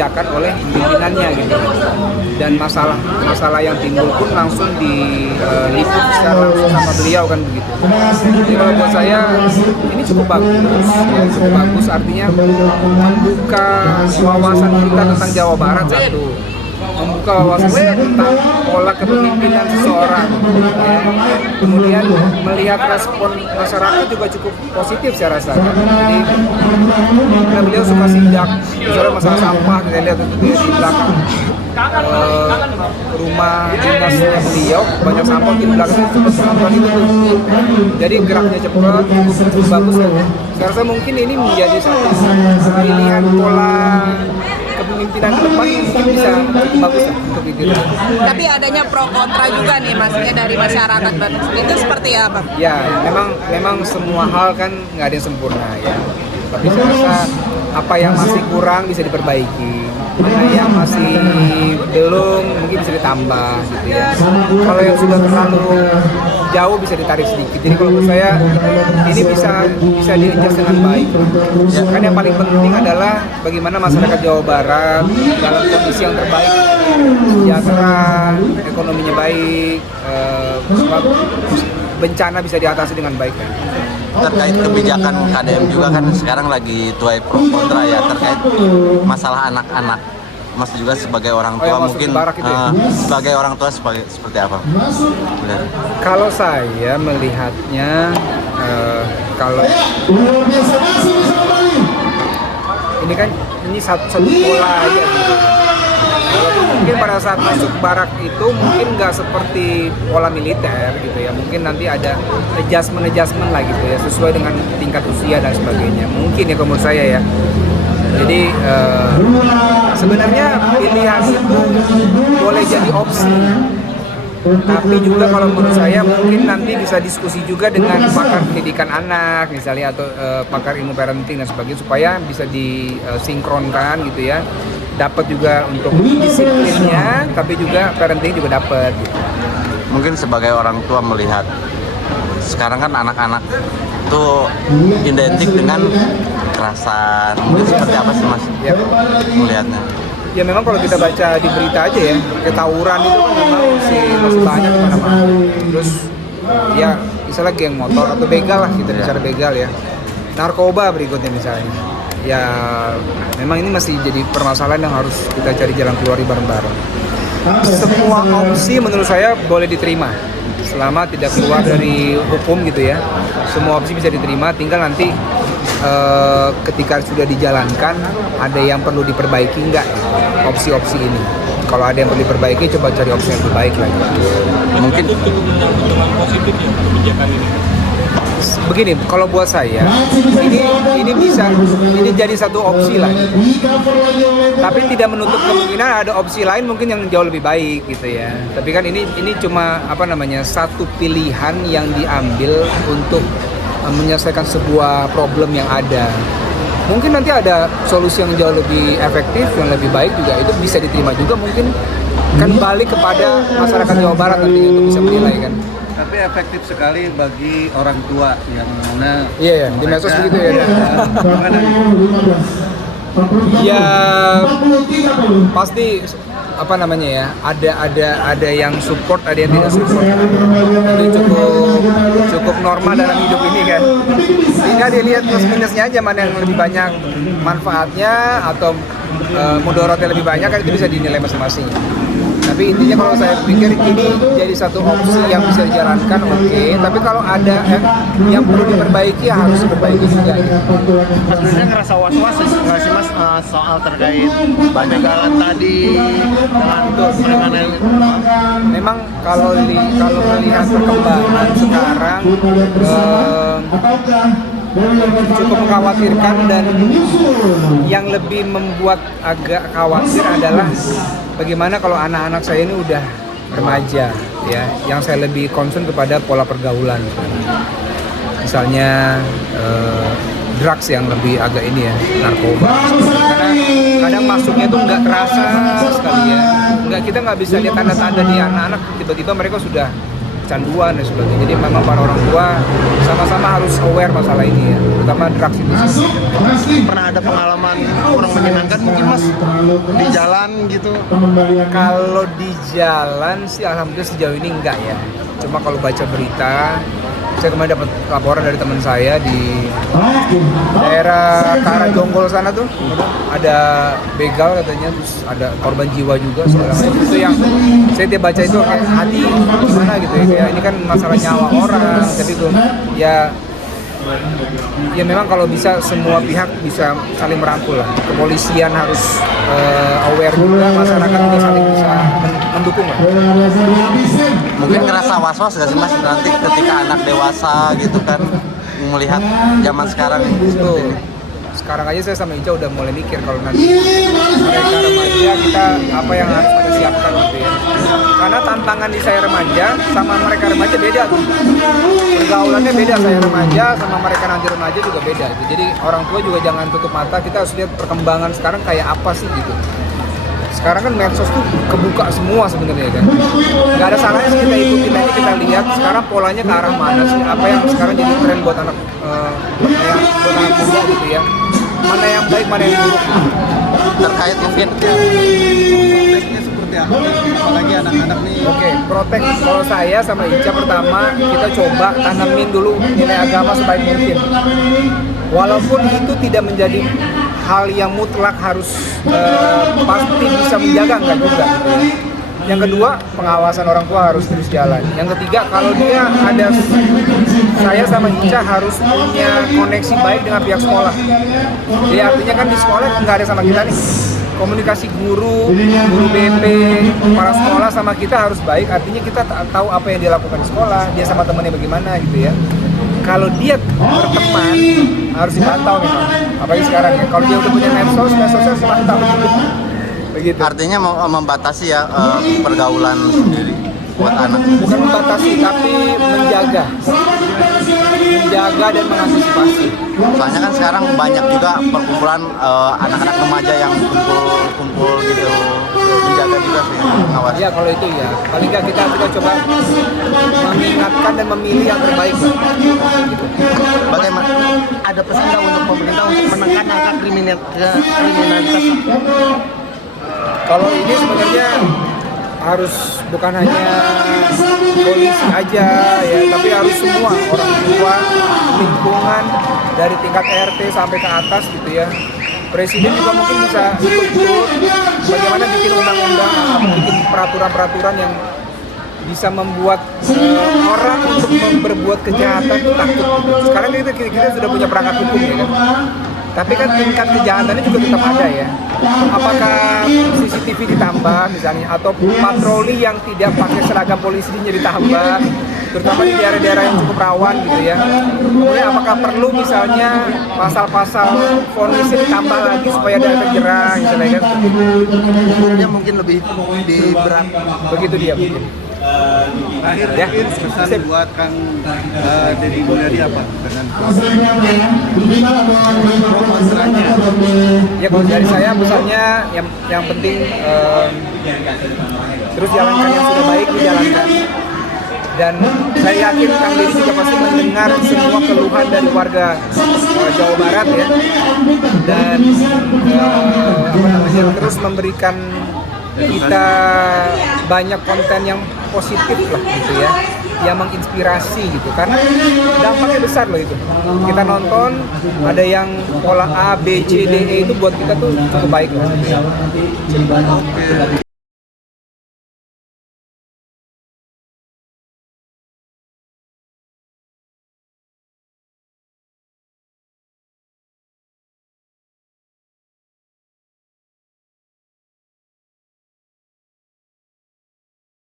dikerjakan oleh pimpinannya gitu. Dan masalah yang timbul pun langsung diliput secara langsung sama beliau kan begitu. Jadi kalau buat saya ini cukup bagus artinya membuka wawasan kita tentang Jawa Barat satu, membuka wawasan tentang pola kepemimpinan seseorang, ya. Kemudian melihat respon masyarakat juga cukup positif saya rasa. Jadi karena beliau suka sidak, misalnya masalah sampah kita lihat itu di belakang rumah dinasnya beliau banyak sampah di belakang itu tuh. Jadi geraknya cepat, cukup bagus. Saya rasa mungkin ini menjadi satu pilihan pola kepemimpinan ke depan mungkin bisa bagus untuk itu. Tapi adanya pro kontra juga nih maksudnya dari masyarakat Bandung itu seperti apa? Ya, memang semua hal kan nggak ada yang sempurna ya. Tapi saya rasa apa yang masih kurang bisa diperbaiki, mana yang masih belum mungkin bisa ditambah gitu ya. Kalau yang sudah terlalu jauh bisa ditarik sedikit. Jadi kalau menurut saya ini bisa di-adjust dengan baik. Ya, kan yang paling penting adalah bagaimana masyarakat Jawa Barat dalam kondisi yang terbaik, sejahtera, ekonominya baik, bencana bisa diatasi dengan baik. Terkait kebijakan KDM juga kan sekarang lagi tuai pro kontra ya terkait masalah anak-anak. Mas juga sebagai orang tua mungkin sebagai orang tua seperti apa? Kalau saya melihatnya kalau ini satu pola aja gitu. Walaupun mungkin pada saat masuk barak itu mungkin nggak seperti pola militer gitu ya, mungkin nanti ada adjustment lah gitu ya, sesuai dengan tingkat usia dan sebagainya. Mungkin ya menurut saya ya. Jadi sebenarnya pilihan itu boleh jadi opsi. Tapi juga kalau menurut saya mungkin nanti bisa diskusi juga dengan pakar pendidikan anak misalnya atau pakar ilmu parenting dan sebagainya supaya bisa disinkronkan gitu ya. Dapat juga untuk disiplinnya, tapi juga parenting juga dapat. Gitu. Mungkin sebagai orang tua melihat sekarang kan anak-anak tuh identik dengan kekerasan. Mungkin seperti apa sih Mas? Ya. Melihatnya. Ya memang kalau kita baca di berita aja ya, ketawuran itu kan memang masih banyak kemana-mana. Terus ya misalnya geng motor atau begal lah, kita bicara begal ya. Narkoba berikutnya misalnya. Ya memang ini masih jadi permasalahan yang harus kita cari jalan keluar bareng-bareng. Semua opsi menurut saya boleh diterima selama tidak keluar dari hukum gitu ya. Semua opsi bisa diterima, tinggal nanti ketika sudah dijalankan ada yang perlu diperbaiki nggak opsi-opsi ini. Kalau ada yang perlu diperbaiki, coba cari opsi yang terbaik lagi. Mungkin positif ya kebijakan ini. Begini, kalau buat saya ini jadi satu opsi lah. Tapi tidak menutup kemungkinan ada opsi lain mungkin yang jauh lebih baik gitu ya. Tapi kan ini cuma satu pilihan yang diambil untuk menyelesaikan sebuah problem yang ada. Mungkin nanti ada solusi yang jauh lebih efektif, yang lebih baik juga itu bisa diterima juga mungkin kan balik kepada masyarakat Jawa Barat nanti untuk bisa menilai kan. Tapi efektif sekali bagi orang tua yang mana iya di medsos begitu ya. Ya pasti ada yang support, ada yang tidak support. Itu cukup normal dalam hidup ini kan. Sehingga dilihat plus minusnya aja mana yang lebih banyak manfaatnya atau mudaratnya lebih banyak kan itu bisa dinilai masing-masing. Tapi intinya kalau saya pikir ini jadi satu opsi yang bisa dijalankan oke. Tapi kalau ada yang perlu diperbaiki ya harus diperbaiki juga. Sebenarnya ngerasa was-was nggak sih Mas soal terkait penyegalan tadi dengan penanganan? Memang kalau melihat perkembangan sekarang cukup mengkhawatirkan dan yang lebih membuat agak khawatir adalah bagaimana kalau anak-anak saya ini udah remaja ya, yang saya lebih concern kepada pola pergaulan misalnya drugs yang lebih agak ini ya, narkoba karena kadang masuknya tuh nggak terasa sekali ya, kita nggak bisa lihat tanda-tanda di anak-anak tiba-tiba mereka sudah kecanduan dan sebagainya. Jadi memang para orang tua sama-sama harus aware masalah ini ya, terutama drugs itu. Pernah ada pengalaman kurang menyenangkan mungkin Mas di jalan gitu? Kalau di jalan sih alhamdulillah sejauh ini enggak ya. Cuma kalau baca berita, saya kemarin dapat laporan dari teman saya di daerah ke arah Jonggol sana tuh ada begal katanya, terus ada korban jiwa juga segala macam. Itu yang saya dia baca itu kayak hati gimana gitu ya, kayak ini kan masalah nyawa orang, tapi itu ya memang kalau bisa semua pihak bisa saling merangkul lah. Kepolisian harus aware juga, masyarakat juga saling bisa mendukung lah. Mungkin ngerasa was-was gak sih Mas nanti ketika anak dewasa gitu kan melihat zaman sekarang seperti ini? Sekarang aja saya sama Ica udah mulai mikir kalau nanti mereka remaja kita apa yang harus kita siapkan gitu ya. Karena tantangan di saya remaja sama mereka remaja beda tuh. Pergaulannya beda, saya remaja sama mereka nanti remaja juga beda gitu. Jadi orang tua juga jangan tutup mata, kita harus lihat perkembangan sekarang kayak apa sih gitu. Sekarang kan medsos tuh kebuka semua sebenarnya kan. Gak ada salahnya sih kita ikutin aja, kita lihat sekarang polanya ke arah mana sih, apa yang sekarang jadi tren buat anak muda gitu ya. Mana yang baik, mana yang buruk. Terkait mungkin Konteksnya seperti apa? Apalagi anak-anak nih. Oke, protek kalau saya sama Ica pertama kita coba tanamin dulu nilai agama sebaik mungkin. Walaupun itu tidak menjadi hal yang mutlak harus pasti bisa menjaga, enggak juga. Yang kedua, pengawasan orang tua harus terus jalan. Yang ketiga, kalau dia ada, saya sama Ica harus punya koneksi baik dengan pihak sekolah. Jadi artinya kan di sekolah nggak ada sama kita nih. Komunikasi guru BP, para sekolah sama kita harus baik. Artinya kita tahu apa yang dia lakukan di sekolah, dia sama temannya bagaimana gitu ya. Kalau dia berteman harus dipantau memang. Apalagi sekarang ya. Kalau dia udah punya medsosnya harus dipantau. Begitu. artinya membatasi ya pergaulan sendiri buat anak. Bukan membatasi tapi menjaga dan mengantisipasi. Soalnya kan sekarang banyak juga perkumpulan anak-anak remaja yang kumpul gitu, menjaga juga sih pengawas. Ya kalau itu ya, paling nggak kita coba mengingatkan dan memilih yang terbaik. Gitu. Bagaimana? Ada pesan nggak untuk pemerintah untuk menekan angka kriminalitas? Kalau ini sebenarnya harus bukan hanya polisi aja ya, tapi harus semua orang tua, lingkungan dari tingkat RT sampai ke atas gitu ya. Presiden juga mungkin bisa ikut bagaimana bikin undang-undang, bikin peraturan-peraturan yang bisa membuat orang untuk berbuat kejahatan itu takut. Sekarang kita sudah punya perangkat hukum ya kan. Tapi kan tingkat kejahatannya juga tetap ada ya. Apakah CCTV ditambah misalnya, atau patroli yang tidak pakai seragam polisinya ditambah, terutama di daerah-daerah yang cukup rawan gitu ya. Kemudian apakah perlu misalnya pasal-pasal vonisnya ditambah lagi supaya ada efek jerah misalnya kan? Hukumnya mungkin lebih berat. Begitu dia mungkin. Akhir Ya. pesan buat Kang Deddy Mulyadi apa dengan pro kontranya? Ya kalau dari saya pesannya yang penting terus jalankan yang sudah baik dijalankan. Dan saya yakin Kang Deddy juga pasti mendengar semua keluhan dari warga Jawa Barat ya, dan terus memberikan kita banyak konten yang positif lah gitu ya, yang menginspirasi gitu, karena dampaknya besar loh itu. Kita nonton ada yang pola A, B, C, D, E itu buat kita tuh cukup baik lah.